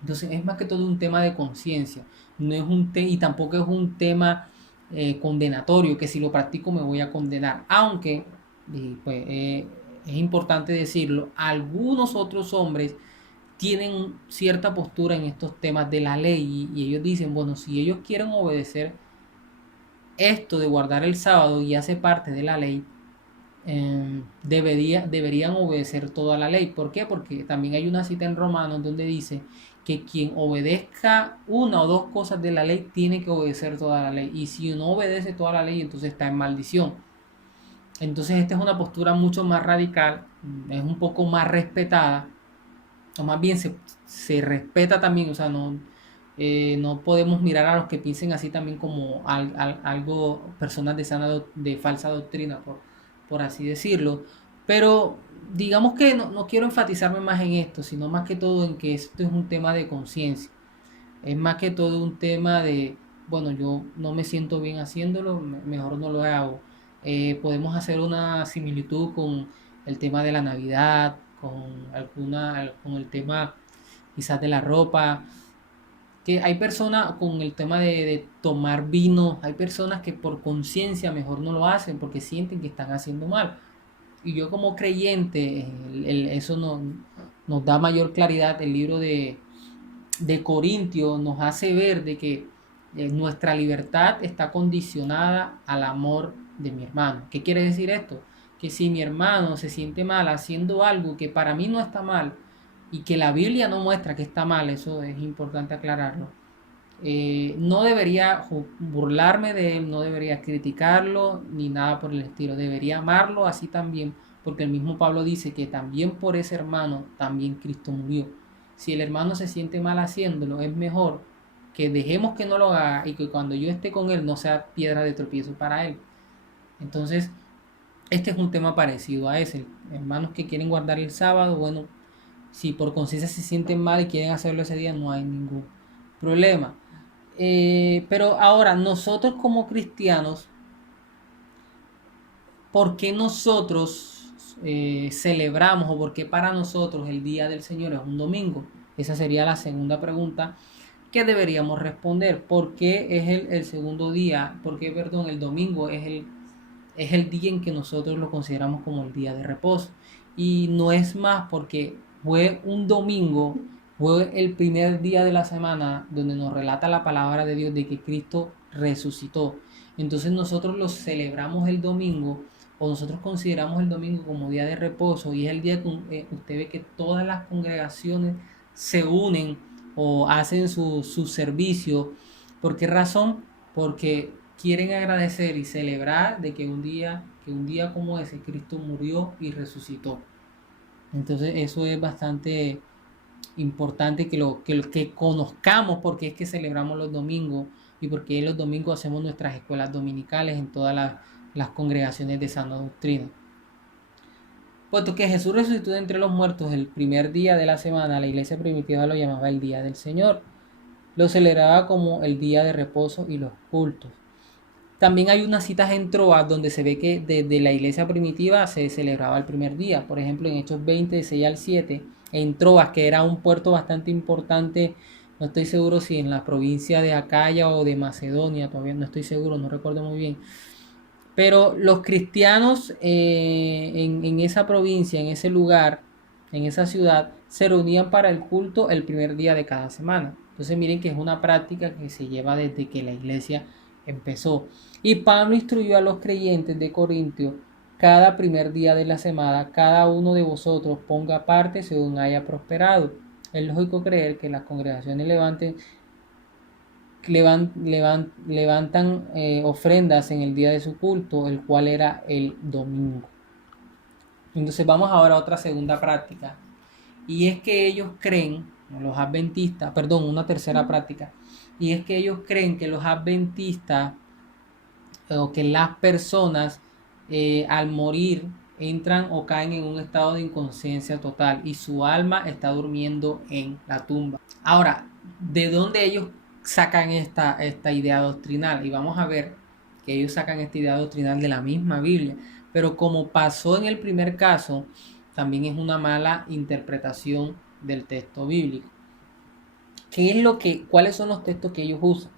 Entonces es más que todo un tema de conciencia, no es y tampoco es un tema condenatorio, que si lo practico me voy a condenar, aunque pues, es importante decirlo, algunos otros hombres tienen cierta postura en estos temas de la ley y ellos dicen, bueno, si ellos quieren obedecer esto de guardar el sábado y hace parte de la ley, deberían obedecer toda la ley. ¿Por qué? Porque también hay una cita en Romanos donde dice que quien obedezca una o dos cosas de la ley tiene que obedecer toda la ley. Y si no obedece toda la ley, entonces está en maldición. Entonces esta es una postura mucho más radical, es un poco más respetada, o más bien se respeta también, o sea, no podemos mirar a los que piensen así también como algo, personas de falsa doctrina, por así decirlo. Pero digamos que no quiero enfatizarme más en esto, sino más que todo en que esto es un tema de conciencia. Es más que todo un tema de, bueno, yo no me siento bien haciéndolo, mejor no lo hago. Podemos hacer una similitud con el tema de la Navidad, con el tema quizás de la ropa, que hay personas con el tema de tomar vino, hay personas que por conciencia mejor no lo hacen porque sienten que están haciendo mal. Y yo como creyente, eso nos da mayor claridad. El libro de Corintios nos hace ver de que nuestra libertad está condicionada al amor de mi hermano. ¿Qué quiere decir esto? Que si mi hermano se siente mal haciendo algo que para mí no está mal y que la Biblia no muestra que está mal, eso es importante aclararlo, no debería burlarme de él, no debería criticarlo ni nada por el estilo, debería amarlo así también, porque el mismo Pablo dice que también por ese hermano también Cristo murió. Si el hermano se siente mal haciéndolo, es mejor que dejemos que no lo haga y que cuando yo esté con él no sea piedra de tropiezo para él. Entonces, este es un tema parecido a ese. Hermanos que quieren guardar el sábado, bueno, si por conciencia se sienten mal y quieren hacerlo ese día, no hay ningún problema. Pero ahora, nosotros como cristianos, ¿por qué nosotros celebramos o por qué para nosotros el Día del Señor es un domingo? Esa sería la segunda pregunta que deberíamos responder. ¿Por qué es el segundo día? ¿Por qué, perdón, el domingo es el día en que nosotros lo consideramos como el día de reposo? Y no es más porque fue un domingo, fue el primer día de la semana donde nos relata la palabra de Dios de que Cristo resucitó. Entonces nosotros los celebramos el domingo, o nosotros consideramos el domingo como día de reposo, y es el día que usted ve que todas las congregaciones se unen o hacen su servicio. ¿Por qué razón? Porque quieren agradecer y celebrar de que un día como ese Cristo murió y resucitó. Entonces eso es bastante importante que conozcamos porque es que celebramos los domingos y porque los domingos hacemos nuestras escuelas dominicales en todas las congregaciones de sana doctrina. Puesto que Jesús resucitó de entre los muertos el primer día de la semana, la iglesia primitiva lo llamaba el día del Señor. Lo celebraba como el día de reposo y los cultos. También hay unas citas en Troas donde se ve que desde la iglesia primitiva se celebraba el primer día. Por ejemplo, en Hechos 20, de 6 al 7, en Troas, que era un puerto bastante importante, no estoy seguro si en la provincia de Acaya o de Macedonia, todavía no estoy seguro, no recuerdo muy bien. Pero los cristianos en esa provincia, en ese lugar, en esa ciudad, se reunían para el culto el primer día de cada semana. Entonces miren que es una práctica que se lleva desde que la iglesia empezó. Y Pablo instruyó a los creyentes de Corintio: cada primer día de la semana, cada uno de vosotros ponga parte según haya prosperado. Es lógico creer que las congregaciones levantan ofrendas en el día de su culto, el cual era el domingo. Entonces vamos ahora a otra segunda práctica. Y es que ellos creen, los adventistas, perdón, una tercera práctica. Y es que ellos creen que los adventistas o que las personas al morir entran o caen en un estado de inconsciencia total y su alma está durmiendo en la tumba. Ahora, ¿de dónde ellos sacan esta idea doctrinal? Y vamos a ver que ellos sacan esta idea doctrinal de la misma Biblia. Pero como pasó en el primer caso, también es una mala interpretación del texto bíblico. ¿Cuáles son los textos que ellos usan?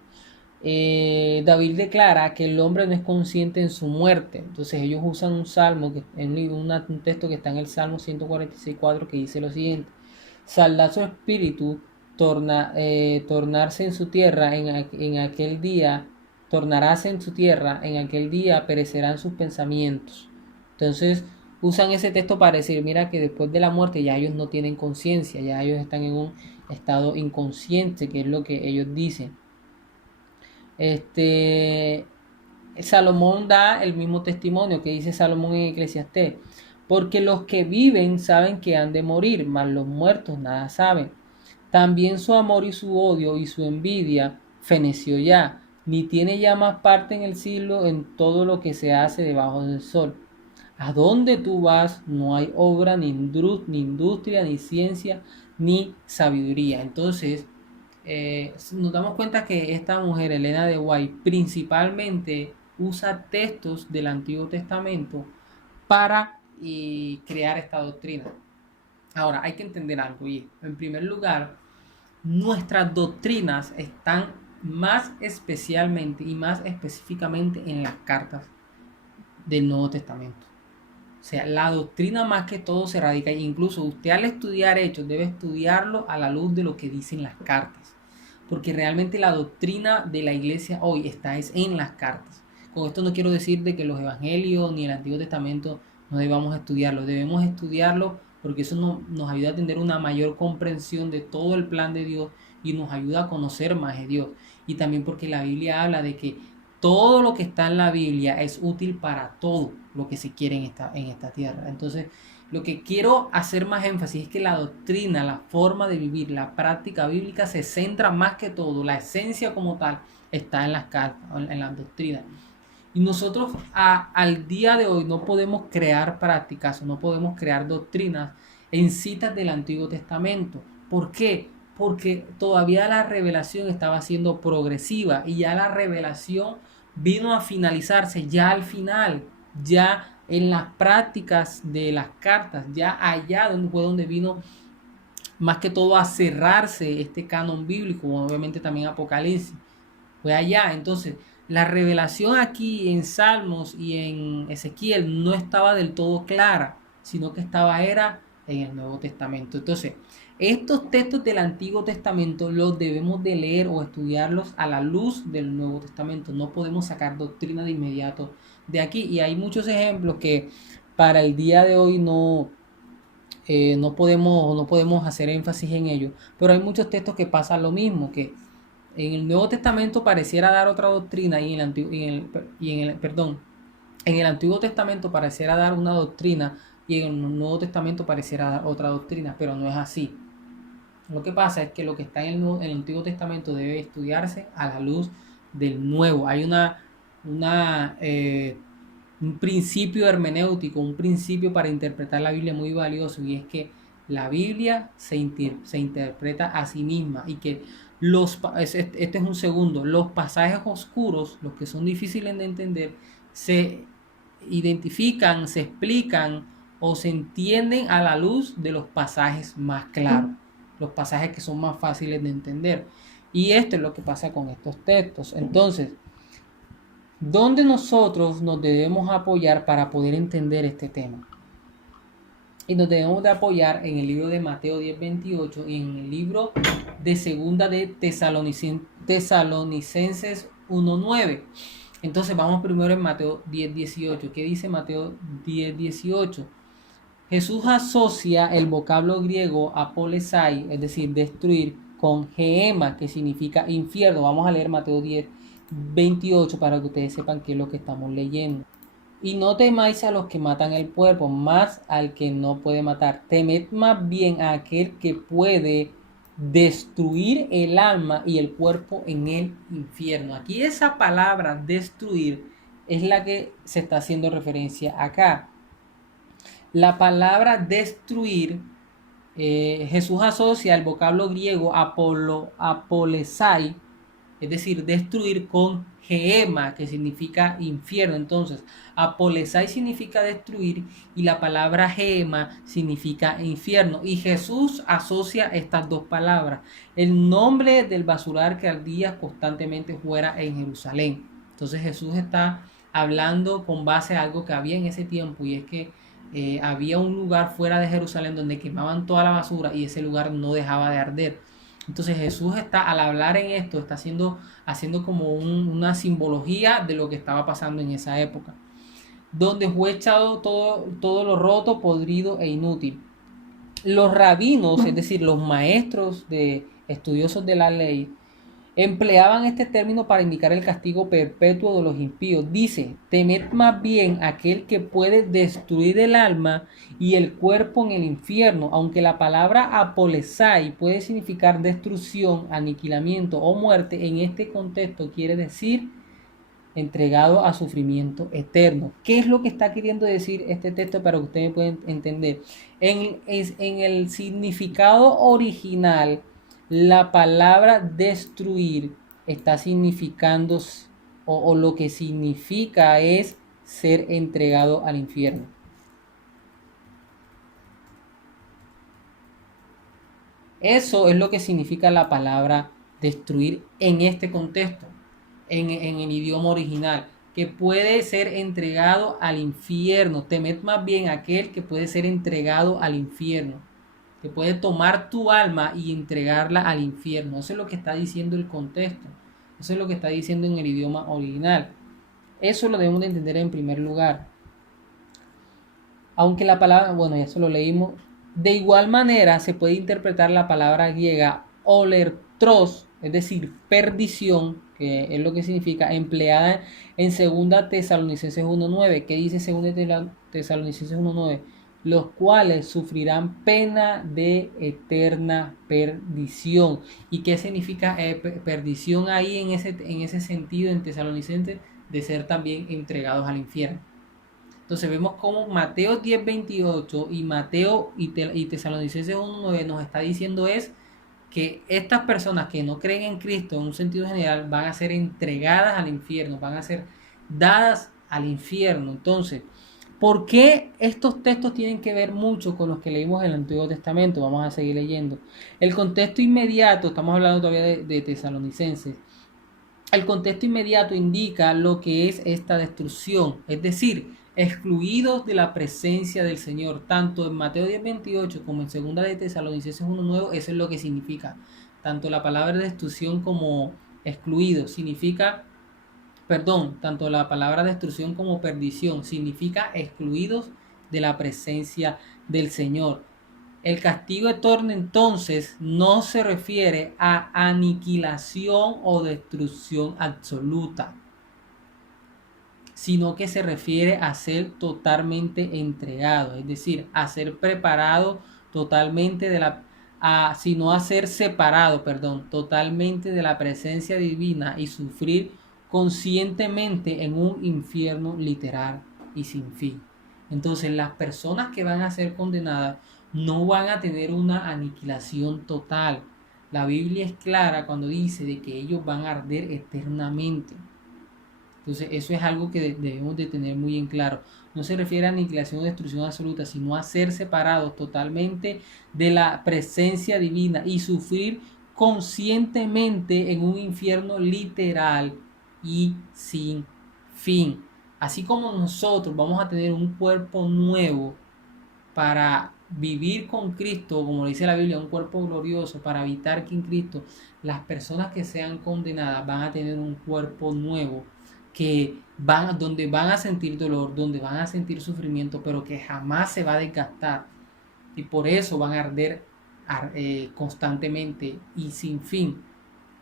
David declara que el hombre no es consciente en su muerte. Entonces ellos usan un salmo, un texto que está en el Salmo 146:4, que dice lo siguiente: saldrá su espíritu, tornarse en su tierra en aquel día, tornaráse en su tierra, en aquel día perecerán sus pensamientos. Entonces usan ese texto para decir, mira, que después de la muerte ya ellos no tienen conciencia, ya ellos están en un estado inconsciente, que es lo que ellos dicen. Salomón da el mismo testimonio que dice Salomón en Eclesiastés: porque los que viven saben que han de morir, mas los muertos nada saben. También su amor y su odio y su envidia feneció ya, ni tiene ya más parte en el siglo en todo lo que se hace debajo del sol. A donde tú vas no hay obra, ni industria, ni ciencia, ni sabiduría. Entonces, nos damos cuenta que esta mujer, Elena de White, principalmente usa textos del Antiguo Testamento para crear esta doctrina. Ahora, hay que entender algo, y en primer lugar, nuestras doctrinas están más especialmente y más específicamente en las cartas del Nuevo Testamento. O sea, la doctrina más que todo se radica, incluso usted al estudiar Hechos debe estudiarlo a la luz de lo que dicen las cartas, porque realmente la doctrina de la iglesia hoy está en las cartas. Con esto no quiero decir de que los evangelios ni el Antiguo Testamento no debamos estudiarlo, debemos estudiarlo porque eso nos ayuda a tener una mayor comprensión de todo el plan de Dios y nos ayuda a conocer más de Dios. Y también porque la Biblia habla de que todo lo que está en la Biblia es útil para todo lo que se quiere en esta tierra. Entonces, lo que quiero hacer más énfasis es que la doctrina, la forma de vivir, la práctica bíblica se centra más que todo, la esencia como tal está en las cartas, en las doctrinas. Y nosotros al día de hoy no podemos crear prácticas, no podemos crear doctrinas en citas del Antiguo Testamento. ¿Por qué? Porque todavía la revelación estaba siendo progresiva y ya la revelación vino a finalizarse ya al final, ya en las prácticas de las cartas, ya allá fue donde vino más que todo a cerrarse este canon bíblico, obviamente también Apocalipsis, fue allá. Entonces, la revelación aquí en Salmos y en Ezequiel no estaba del todo clara, sino que era en el Nuevo Testamento. Entonces, Estos textos del Antiguo Testamento los debemos de leer o estudiarlos a la luz del Nuevo Testamento. No podemos sacar doctrina de inmediato de aquí. Y hay muchos ejemplos que para el día de hoy no podemos hacer énfasis en ello. Pero hay muchos textos que pasa lo mismo, que en el Nuevo Testamento pareciera dar otra doctrina en el Antiguo Testamento pareciera dar una doctrina y en el Nuevo Testamento pareciera dar otra doctrina, pero no es así. Lo que pasa es que lo que está en el Antiguo Testamento debe estudiarse a la luz del Nuevo. Hay un principio hermenéutico, un principio para interpretar la Biblia muy valioso, y es que la Biblia se interpreta a sí misma, y que este es un segundo, los pasajes oscuros, los que son difíciles de entender, se identifican, se explican o se entienden a la luz de los pasajes más claros, los pasajes que son más fáciles de entender. Y esto es lo que pasa con estos textos. Entonces, ¿dónde nosotros nos debemos apoyar para poder entender este tema? Y nos debemos de apoyar en el libro de Mateo 10:28 y en el libro de Segunda de Tesalonicenses 1:9. Entonces vamos primero en Mateo 10:18. ¿Qué dice Mateo 10:18? Jesús asocia el vocablo griego apolesai, es decir, destruir, con geema, que significa infierno. Vamos a leer Mateo 10:28 para que ustedes sepan qué es lo que estamos leyendo. Y no temáis a los que matan el cuerpo, más al que no puede matar. Temed más bien a aquel que puede destruir el alma y el cuerpo en el infierno. Aquí esa palabra destruir es la que se está haciendo referencia acá. La palabra destruir, Jesús asocia el vocablo griego apolesai, es decir, destruir, con geema, que significa infierno. Entonces, apolesai significa destruir y la palabra geema significa infierno. Y Jesús asocia estas dos palabras. El nombre del basural que ardía constantemente fuera en Jerusalén. Entonces Jesús está hablando con base a algo que había en ese tiempo, y es que había un lugar fuera de Jerusalén donde quemaban toda la basura y ese lugar no dejaba de arder. Entonces Jesús está, al hablar en esto, está haciendo como una simbología de lo que estaba pasando en esa época, donde fue echado todo lo roto, podrido e inútil. Los rabinos, es decir, los maestros de estudiosos de la ley, empleaban este término para indicar el castigo perpetuo de los impíos. Dice: temed más bien aquel que puede destruir el alma y el cuerpo en el infierno. Aunque la palabra apolesai puede significar destrucción, aniquilamiento o muerte, en este contexto quiere decir entregado a sufrimiento eterno. ¿Qué es lo que está queriendo decir este texto para que ustedes puedan entender? En el significado original, la palabra destruir está significando, o lo que significa es ser entregado al infierno. Eso es lo que significa la palabra destruir en este contexto, en el idioma original, que puede ser entregado al infierno. Temed más bien aquel que puede ser entregado al infierno, que puede tomar tu alma y entregarla al infierno. Eso es lo que está diciendo el contexto. Eso es lo que está diciendo en el idioma original. Eso lo debemos de entender en primer lugar. Aunque la palabra, bueno, ya eso lo leímos. De igual manera se puede interpretar la palabra griega olertros, es decir, perdición, que es lo que significa, empleada en 2 Tesalonicenses 1:9. ¿Qué dice 2 Tesalonicenses 1:9? Los cuales sufrirán pena de eterna perdición. ¿Y qué significa perdición ahí en ese sentido en Tesalonicenses? De ser también entregados al infierno. Entonces vemos cómo Mateo 10:28 y Mateo y Tesalonicenses 1:9 nos está diciendo es que estas personas que no creen en Cristo en un sentido general van a ser entregadas al infierno, van a ser dadas al infierno. Entonces, ¿por qué estos textos tienen que ver mucho con los que leímos en el Antiguo Testamento? Vamos a seguir leyendo. El contexto inmediato, estamos hablando todavía de Tesalonicenses. El contexto inmediato indica lo que es esta destrucción, es decir, excluidos de la presencia del Señor. Tanto en Mateo 10:28 como en 2 de Tesalonicenses 1:9, eso es lo que significa. Tanto la palabra destrucción como excluido significa, perdón, tanto la palabra destrucción como perdición significa excluidos de la presencia del Señor. El castigo eterno entonces no se refiere a aniquilación o destrucción absoluta, sino que se refiere a ser totalmente entregado, es decir, a ser preparado totalmente sino a ser separado, perdón, totalmente de la presencia divina y sufrir conscientemente en un infierno literal y sin fin. Entonces, las personas que van a ser condenadas no van a tener una aniquilación total. La Biblia es clara cuando dice de que ellos van a arder eternamente. Entonces, eso es algo que debemos de tener muy en claro. No se refiere a aniquilación o destrucción absoluta, sino a ser separados totalmente de la presencia divina y sufrir conscientemente en un infierno literal y sin fin. Así como nosotros vamos a tener un cuerpo nuevo para vivir con Cristo, como dice la Biblia, un cuerpo glorioso, para habitar que en Cristo, las personas que sean condenadas van a tener un cuerpo nuevo donde van a sentir dolor, donde van a sentir sufrimiento, pero que jamás se va a desgastar. Y por eso van a arder constantemente y sin fin.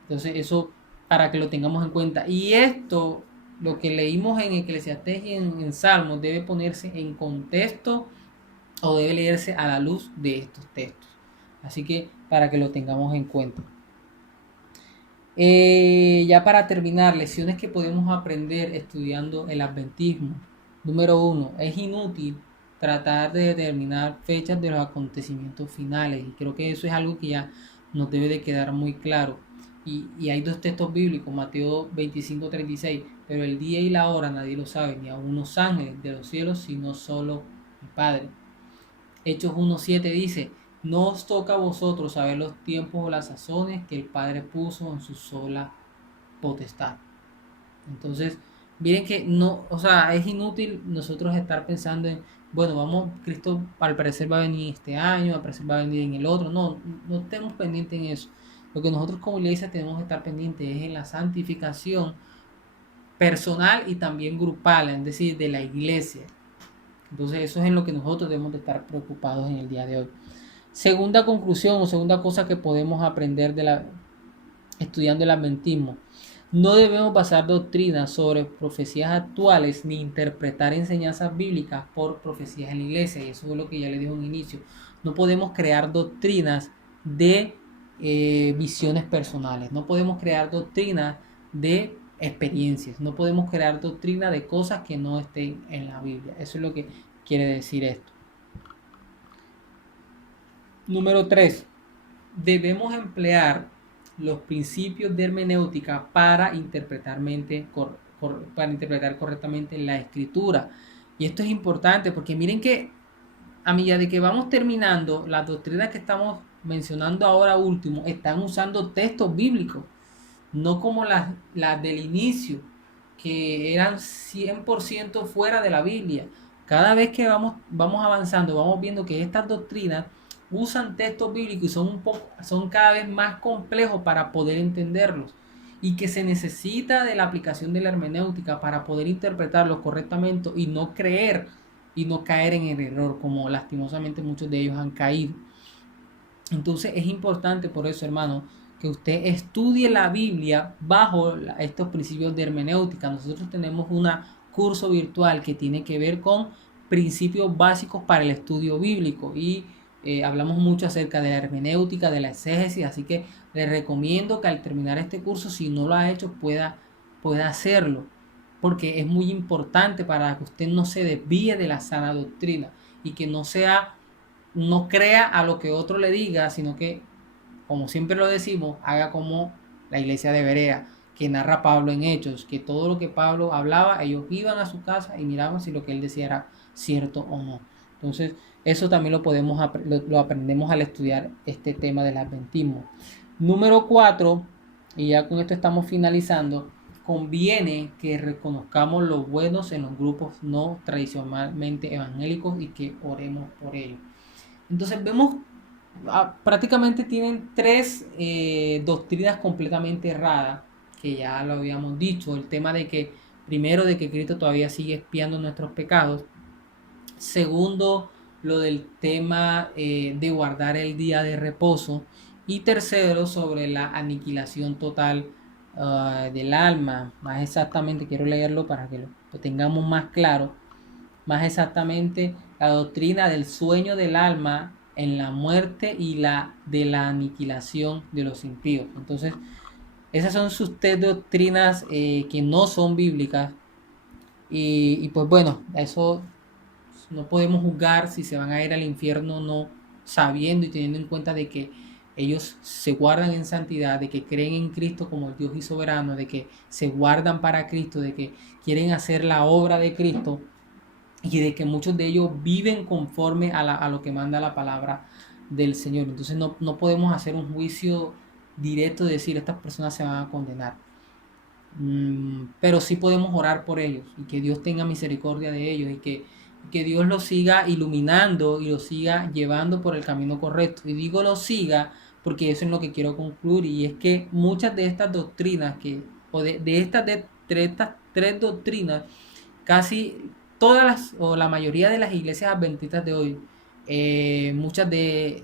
Entonces eso para que lo tengamos en cuenta. Y esto, lo que leímos en Eclesiastés y en Salmos, debe ponerse en contexto o debe leerse a la luz de estos textos. Así que para que lo tengamos en cuenta. Ya para terminar, lecciones que podemos aprender estudiando el adventismo. Número 1, es inútil tratar de determinar fechas de los acontecimientos finales. Y creo que eso es algo que ya nos debe de quedar muy claro. Y hay dos textos bíblicos, Mateo 25:36, pero el día y la hora nadie lo sabe, ni aun los ángeles de los cielos, sino solo el Padre. Hechos 1:7 dice, no os toca a vosotros saber los tiempos o las sazones que el Padre puso en su sola potestad. Entonces, miren que no, o sea, es inútil nosotros estar pensando en, bueno, Cristo al parecer va a venir este año, al parecer va a venir en el otro. No estemos pendientes en eso. Lo que nosotros como iglesia tenemos que estar pendientes es en la santificación personal y también grupal, es decir, de la iglesia. Entonces eso es en lo que nosotros debemos de estar preocupados en el día de hoy. Segunda conclusión o segunda cosa que podemos aprender estudiando el adventismo. No debemos basar doctrinas sobre profecías actuales ni interpretar enseñanzas bíblicas por profecías en la iglesia. Y eso es lo que ya le dije en un inicio. No podemos crear doctrinas de visiones personales. No podemos crear doctrinas de experiencias. No podemos crear doctrina de cosas que no estén en la Biblia. Eso es lo que quiere decir esto. Número 3. Debemos emplear los principios de hermenéutica para interpretar correctamente la escritura. Y esto es importante porque miren que a medida de que vamos terminando, las doctrinas que estamos mencionando ahora último están usando textos bíblicos, no como las del inicio, que eran 100% fuera de la Biblia. Cada vez que vamos avanzando, vamos viendo que estas doctrinas usan textos bíblicos y son cada vez más complejos para poder entenderlos, y que se necesita de la aplicación de la hermenéutica para poder interpretarlos correctamente y no creer y no caer en el error, como lastimosamente muchos de ellos han caído. Entonces es importante por eso, hermano, que usted estudie la Biblia bajo estos principios de hermenéutica. Nosotros tenemos un curso virtual que tiene que ver con principios básicos para el estudio bíblico y hablamos mucho acerca de la hermenéutica, de la exégesis, así que le recomiendo que al terminar este curso, si no lo ha hecho, pueda hacerlo, porque es muy importante para que usted no se desvíe de la sana doctrina y que no crea a lo que otro le diga, sino que, como siempre lo decimos, haga como la iglesia de Berea, que narra Pablo en Hechos, que todo lo que Pablo hablaba, ellos iban a su casa y miraban si lo que él decía era cierto o no. Entonces, eso también lo aprendemos al estudiar este tema del adventismo. Número 4, y ya con esto estamos finalizando, conviene que reconozcamos los buenos en los grupos no tradicionalmente evangélicos y que oremos por ellos. Entonces vemos, prácticamente tienen tres doctrinas completamente erradas, que ya lo habíamos dicho. El tema de que, primero, de que Cristo todavía sigue expiando nuestros pecados. Segundo, lo del tema de guardar el día de reposo. Y tercero, sobre la aniquilación total del alma. Más exactamente, quiero leerlo para que lo tengamos más claro. Más exactamente, la doctrina del sueño del alma en la muerte y la de la aniquilación de los impíos. Entonces, esas son sus tres doctrinas que no son bíblicas. Y pues bueno, eso no podemos juzgar si se van a ir al infierno o no, sabiendo y teniendo en cuenta de que ellos se guardan en santidad, de que creen en Cristo como el Dios y soberano, de que se guardan para Cristo, de que quieren hacer la obra de Cristo y de que muchos de ellos viven conforme a lo que manda la palabra del Señor. Entonces no podemos hacer un juicio directo de decir estas personas se van a condenar. Pero sí podemos orar por ellos y que Dios tenga misericordia de ellos y que Dios los siga iluminando y los siga llevando por el camino correcto. Y digo los siga porque eso es lo que quiero concluir, y es que muchas de estas doctrinas o de estas tres doctrinas, casi todas o la mayoría de las iglesias adventistas de hoy, muchas de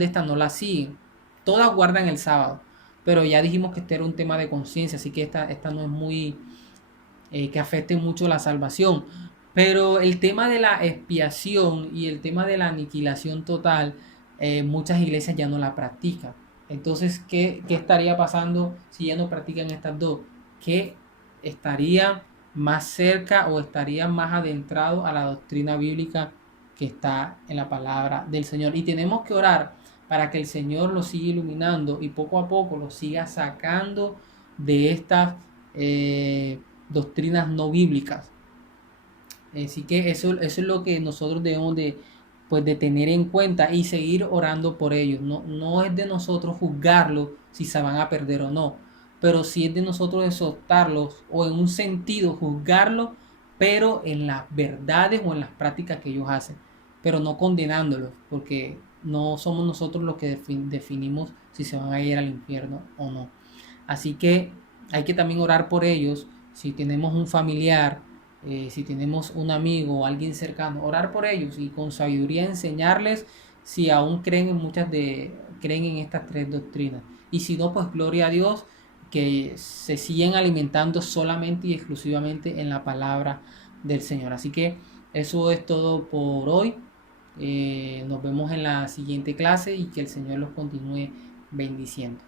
estas no las siguen. Todas guardan el sábado, pero ya dijimos que este era un tema de conciencia, así que esta no es muy que afecte mucho la salvación. Pero el tema de la expiación y el tema de la aniquilación total, muchas iglesias ya no la practican. Entonces, ¿qué estaría pasando si ya no practican estas dos? Que estarían más cerca o estarían más adentrados a la doctrina bíblica que está en la palabra del Señor. Y tenemos que orar para que el Señor los siga iluminando y poco a poco los siga sacando de estas doctrinas no bíblicas. Así que eso es lo que nosotros debemos de tener en cuenta y seguir orando por ellos. No es de nosotros juzgarlos si se van a perder o no, pero sí es de nosotros exhortarlos o en un sentido juzgarlos, pero en las verdades o en las prácticas que ellos hacen, pero no condenándolos, porque no somos nosotros los que definimos si se van a ir al infierno o no. Así que hay que también orar por ellos. Si tenemos un familiar, si tenemos un amigo o alguien cercano, orar por ellos y con sabiduría enseñarles si aún creen en estas tres doctrinas. Y si no, pues gloria a Dios, que se siguen alimentando solamente y exclusivamente en la palabra del Señor. Así que eso es todo por hoy. Nos vemos en la siguiente clase y que el Señor los continúe bendiciendo.